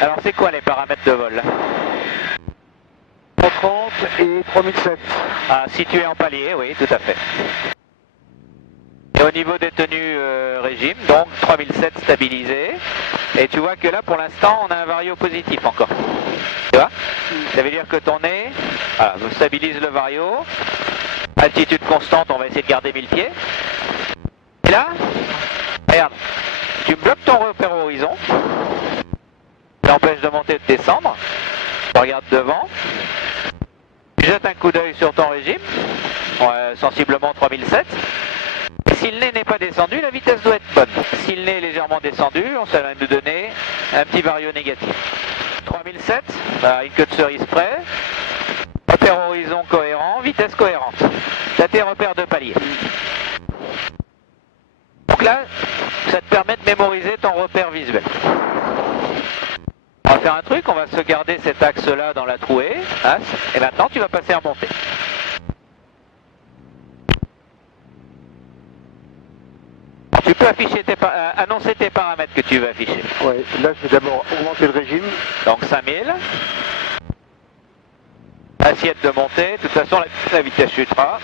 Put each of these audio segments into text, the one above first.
Alors c'est quoi les paramètres de vol là? 30 et 3007. Ah, situé en palier, oui, tout à fait. Et au niveau des tenues régime, donc 3007 stabilisé. Et tu vois que là, pour l'instant, on a un vario positif encore. Tu vois? Ça veut dire que ton nez, voilà, stabilise le vario. Altitude constante, on va essayer de garder 1000 pieds. Et là, regarde, tu bloques ton repère au horizon. T'empêches de monter et de descendre. Tu regardes devant. Tu jettes un coup d'œil sur ton régime. Sensiblement 3007. Si le nez n'est pas descendu, la vitesse doit être bonne. Si le nez est légèrement descendu, ça va nous donner un petit vario négatif. 3007, une queue de cerise près. Repère horizon cohérent, vitesse cohérente. Là, tes repères de palier. Donc là, ça te permet de mémoriser ton repère visuel. On va faire un truc, on va se garder cet axe-là dans la trouée. Et maintenant, tu vas passer en montée. Tu peux afficher annoncer tes paramètres que tu veux afficher. Oui, là je vais d'abord augmenter le régime. Donc 5000. Assiette de montée, de toute façon la vitesse chutera.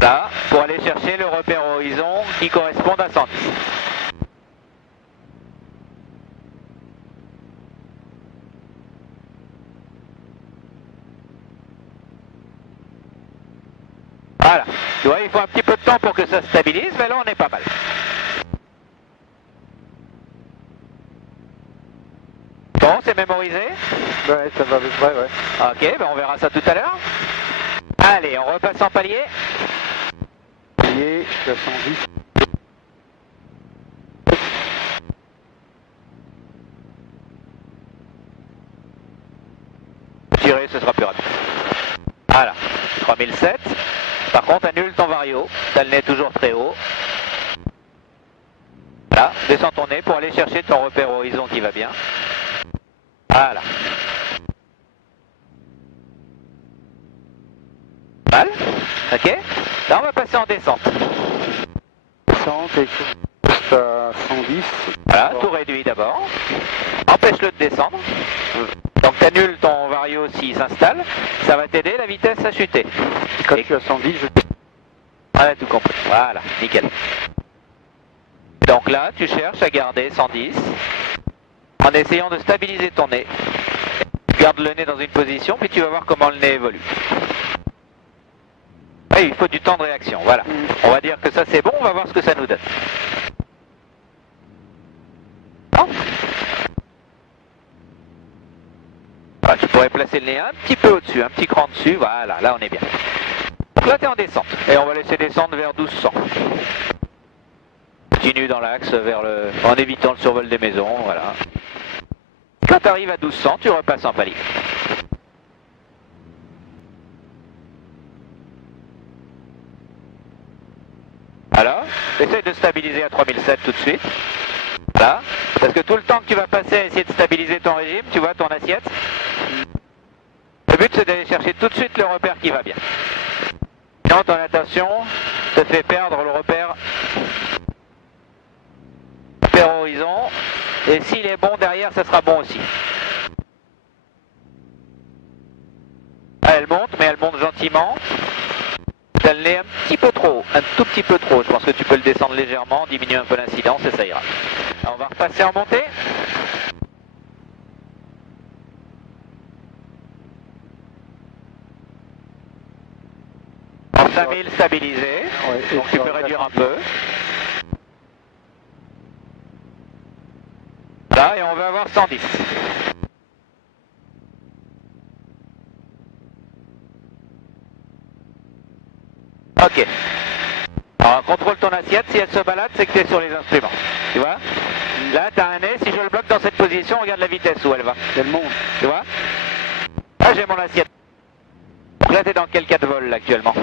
Là, pour aller chercher le repère horizon qui correspond à 110. Voilà, tu vois, il faut un petit peu de temps pour que ça se stabilise, mais là on est pas mal. Bon, c'est mémorisé? Ouais, ça va à peu près, ouais. Ok, ben on verra ça tout à l'heure. Allez, on repasse en palier. Palier, 70. Tirer, ce sera plus rapide. Voilà, 3007. Par contre, annule ton vario. T'as le nez toujours très haut. Voilà, descends ton nez pour aller chercher ton repère horizon qui va bien. Voilà. Mal. Ok. Là, on va passer en descente. Descente et à 110. Voilà, tout réduit d'abord. Empêche-le de descendre. Donc tu annules ton vario s'il s'installe. Ça va t'aider la vitesse à chuter. Quand je suis à 110, je... Ah, tout compris. Voilà, nickel. Donc là, tu cherches à garder 110 en essayant de stabiliser ton nez. Garde le nez dans une position, puis tu vas voir comment le nez évolue. Et il faut du temps de réaction, voilà. On va dire que ça c'est bon, on va voir ce que ça nous donne. Non ? Voilà, tu pourrais placer le nez un petit peu au-dessus, un petit cran dessus, voilà, là on est bien. Donc là tu es en descente, et on va laisser descendre vers 1200. Continue dans l'axe en évitant le survol des maisons, voilà. Quand tu arrives à 1200, tu repasses en palier. Alors, essaye de stabiliser à 3007 tout de suite. Voilà. Parce que tout le temps que tu vas passer à essayer de stabiliser ton régime, tu vois ton assiette. Le but c'est d'aller chercher tout de suite le repère qui va bien. Sinon ton attention te fait perdre le repère horizon. Et s'il est bon derrière, ça sera bon aussi. Elle monte, mais elle monte gentiment. Elle l'est un petit peu trop, un tout petit peu trop. Je pense que tu peux le descendre légèrement, diminuer un peu l'incidence et ça ira. Alors on va repasser en montée. En 5000 stabilisé, ouais, donc tu peux réduire un peu. Là, et on va avoir 110. Ok. Alors, contrôle ton assiette, si elle se balade, c'est que tu es sur les instruments. Tu vois? Là, tu as un nez, si je le bloque dans cette position, regarde la vitesse où elle va. Elle monte. Tu vois? Là, j'ai mon assiette. Donc là, tu es dans quel cas de vol, là, actuellement?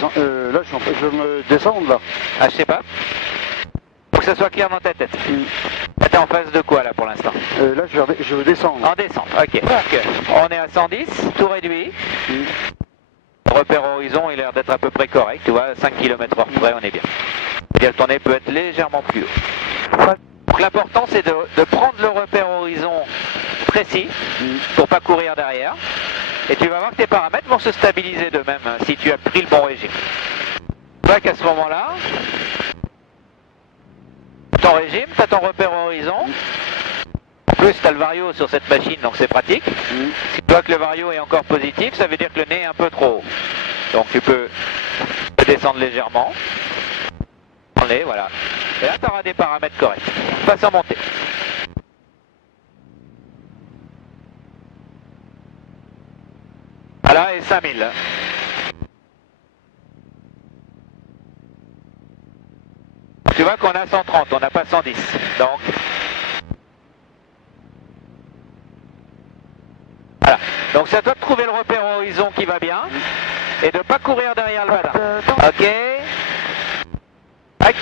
Là, je me descends, là. Ah, je sais pas. Faut que ça soit clair dans ta tête. Là, t'es en phase de quoi, là, pour l'instant? Là, je veux descendre. En descente, ok. Donc, on est à 110, tout réduit. Le repère horizon, il a l'air d'être à peu près correct, tu vois, 5 km/h près, on est bien. Et le tourné peut être légèrement plus haut. Donc l'important c'est de prendre le repère horizon précis pour pas courir derrière. Et tu vas voir que tes paramètres vont se stabiliser d'eux-mêmes si tu as pris le bon régime. Tu vois qu'à ce moment-là, ton régime, tu as ton repère horizon. En plus, tu as le vario sur cette machine, donc c'est pratique. Si tu vois que le vario est encore positif, ça veut dire que le nez est un peu trop haut. Donc tu peux descendre légèrement. Voilà. Et là, tu auras des paramètres corrects. Passe en montée. Voilà, et 5000. Tu vois qu'on a 130, on n'a pas 110. Donc, voilà. Donc c'est à toi de trouver le repère horizon qui va bien et de ne pas courir derrière le radar. Ok. Tac.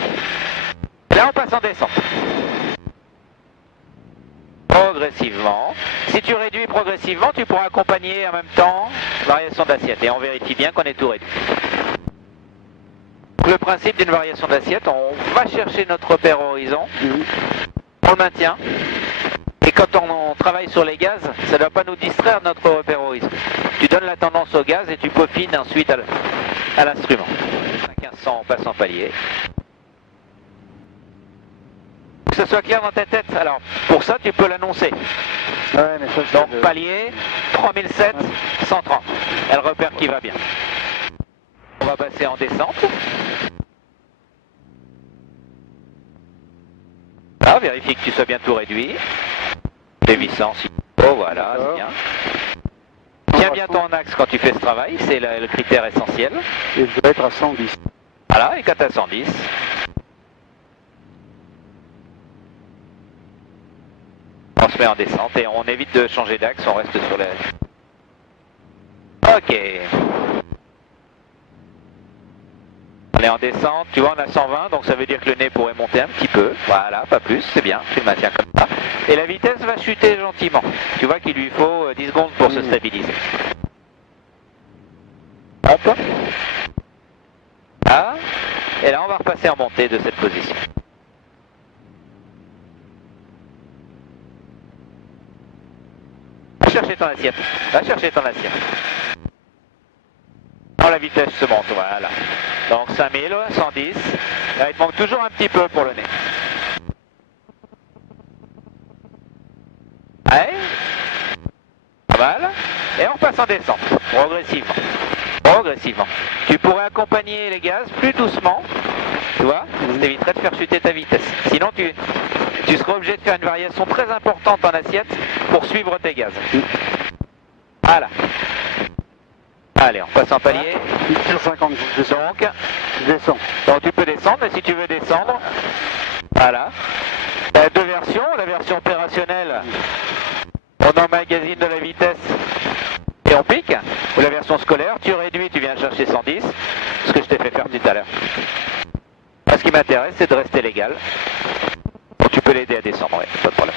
Et là on passe en descente. Progressivement. Si tu réduis progressivement, tu pourras accompagner en même temps variation d'assiette. Et on vérifie bien qu'on est tout réduit. Le principe d'une variation d'assiette, on va chercher notre repère horizon, on le maintient, et quand on travaille sur les gaz, ça ne doit pas nous distraire de notre repère horizon. Tu donnes la tendance au gaz et tu peaufines ensuite à l'instrument. À 1500, on passe en palier. Que ce soit clair dans ta tête, alors pour ça tu peux l'annoncer. Ouais, mais ça, donc palier, 3007, 130, et le repère qui va bien. On va passer en descente. Là, vérifie que tu sois bien tout réduit. Les 800, si oh, voilà, c'est bien. Tiens bien ton axe quand tu fais ce travail, c'est le critère essentiel. Et je vais être à 110. Voilà, et quand tu as 110. On se met en descente et on évite de changer d'axe, on reste sur les... Ok. On est en descente, tu vois on a 120, donc ça veut dire que le nez pourrait monter un petit peu. Voilà, pas plus, c'est bien, tu le maintiens comme ça. Et la vitesse va chuter gentiment. Tu vois qu'il lui faut 10 secondes pour se stabiliser. Hop. Là. Et là on va repasser en montée de cette position. Va chercher ton assiette. Va chercher ton assiette. Oh, la vitesse se monte, voilà. Donc 5000, 110. Là, il te manque toujours un petit peu pour le nez. Allez. Pas mal. Et on passe en descente, progressivement. Progressivement. Tu pourrais accompagner les gaz plus doucement. Tu vois, ça t'éviterait de faire chuter ta vitesse. Sinon, tu seras obligé de faire une variation très importante en assiette pour suivre tes gaz. Voilà. Allez, on passe en palier. 50, donc, je descends. Donc tu peux descendre, mais si tu veux descendre, voilà. Il y a deux versions, la version opérationnelle, on emmagasine de la vitesse et on pique, ou la version scolaire, tu réduis, tu viens chercher 110, ce que je t'ai fait faire tout à l'heure. Ce qui m'intéresse, c'est de rester légal. Donc tu peux l'aider à descendre, ouais, pas de problème.